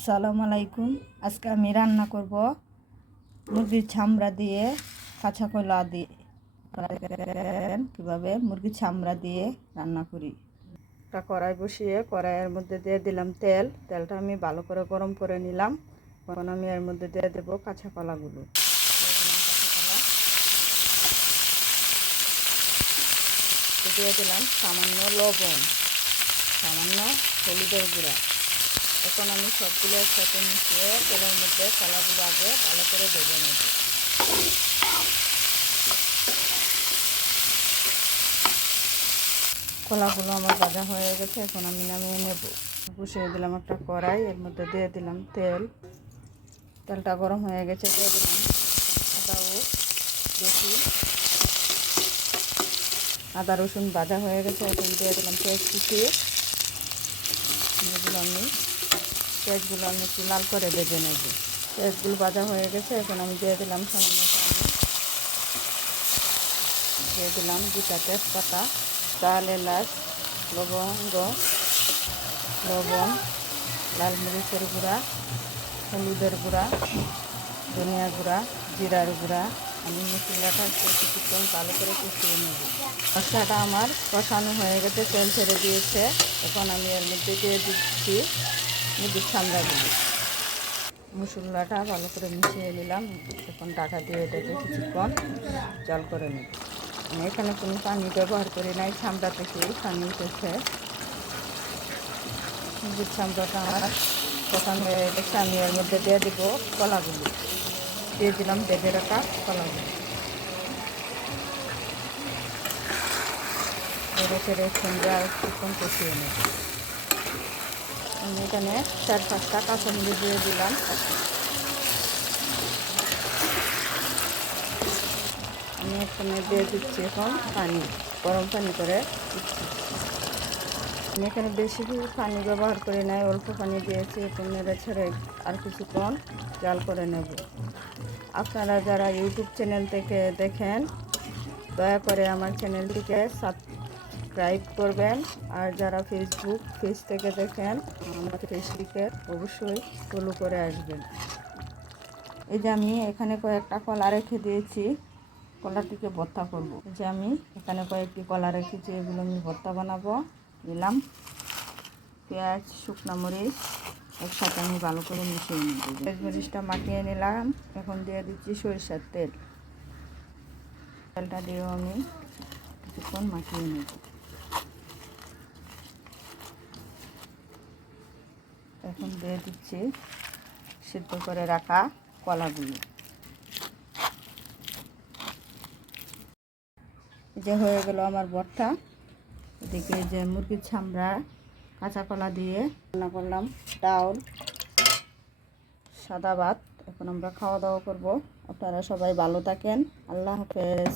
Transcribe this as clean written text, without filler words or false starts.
আসসালামু আলাইকুম। আজকে আমি রান্না করব মুরগির চামড়া দিয়ে কাঁচা কলা দিয়ে। কীভাবে মুরগির চামড়া দিয়ে রান্না করি। একটা কড়াই বসিয়ে কড়াইয়ের মধ্যে দিয়ে দিলাম তেল। তেলটা আমি ভালো করে গরম করে নিলাম। এখন আমি এর মধ্যে দিয়ে দেবো কাঁচা কলাগুলো। দিয়ে দিলাম সামান্য লবণ, সামান্য হলুদের গুঁড়া। এখন আমি সবগুলো একসাথে মিশিয়ে তেলের মধ্যে কলাগুলো আগে ভালো করে ভেজে নেব। কলাগুলো আমার ভাজা হয়ে গেছে, এখন আমি নামিয়ে নেব। বসিয়ে দিলাম একটা কড়াই, এর মধ্যে দিয়ে দিলাম তেল। তেলটা গরম হয়ে গেছে, দিয়ে দিলাম আদা রসুন ভাজা হয়ে গেছে, এখন দিয়ে দিলাম পেঁয়াজ কুচি। পেঁয়াজগুলো আমি একটু লাল করে ভেজে নেব। পেঁয়াজগুলো ভাজা হয়ে গেছে, এখন আমি দিয়ে দিলাম সামান্য পানি, দিয়ে দিলাম 2টা তেজপাতা, চাল, এলাচ, লবঙ্গ, লবণ, লাল মরিচের গুঁড়া, হলুদের গুঁড়া, ধনিয়া গুঁড়া, জিরার গুঁড়া। আমি মশলাটা কিছুক্ষণ ভালো করে কষিয়ে নেব। মশলাটা আমার কষানো হয়ে গেছে, তেল ছেড়ে দিয়েছে। এখন আমি এর মধ্যে দিয়ে দিচ্ছি মুরগির চামড়াগুলো। মশলাটা ভালো করে মিশিয়ে নিলাম। এখন ঢাকা দিয়ে এটাকে কিছুক্ষণ জাল করে নেব। আমি এখানে কোনো পানি ব্যবহার করি নাই, চামড়া থেকেই পানি উঠেছে। মুরগির চামড়াটা আমার কষানো হয়ে গেছে, আমি এর মধ্যে দিয়ে দেবো কলাগুলো। দিয়ে দিলাম ভেজে রাখা কলাগুলো। ছেড়ে সঙ্গে আর কিছুক্ষণ কষিয়ে নেব। আমি এখানে 4-5টা কাঁচামরিচ দিয়ে দিলাম। আমি এখানে দিয়ে দিচ্ছি এখন পানি, গরম পানি করে দিচ্ছি। আমি এখানে বেশি পানি ব্যবহার করি নাই, অল্প পানি দিয়েছি। এখন নেড়ে ছেড়ে আর কিছুক্ষণ জাল করে নেব। আপনারা যারা ইউটিউব চ্যানেল থেকে দেখেন, দয়া করে আমার চ্যানেলটিকে সাবস্ক্রাইব করবেন। আর যারা ফেসবুক পেজ থেকে দেখেন, আমার পেজটিকে অবশ্যই ফলো করে আসবেন। এই যে আমি এখানে কয়েকটা কলা রেখে দিয়েছি, কলাটিকে ভর্তা করব। এই যে আমি এখানে কয়েকটি কলা রেখেছি, এগুলো আমি ভর্তা বানাবো। দিলাম পেঁয়াজ, শুকনো মরিচ একসাথে আমি ভালো করে মিশিয়ে নিব। পেঁয়াজ মরিচটা মাখিয়ে নিলাম। এখন দিয়ে দিচ্ছি সরিষার তেল। তেলটা দিয়েও আমি কিছুক্ষণ মাখিয়ে নেব। এখন দিয়ে দিচ্ছি সিদ্ধ করে রাখা কলাগুলো। যে হয়ে গেল আমার ভর্তা। এদিকে যে মুরগির চামড়া কাঁচা কলা দিয়ে রান্না করলাম, ডাউল, সাদা ভাত। এখন আমরা খাওয়া দাওয়া করব। আপনারা সবাই ভালো থাকেন। আল্লাহ হাফেজ।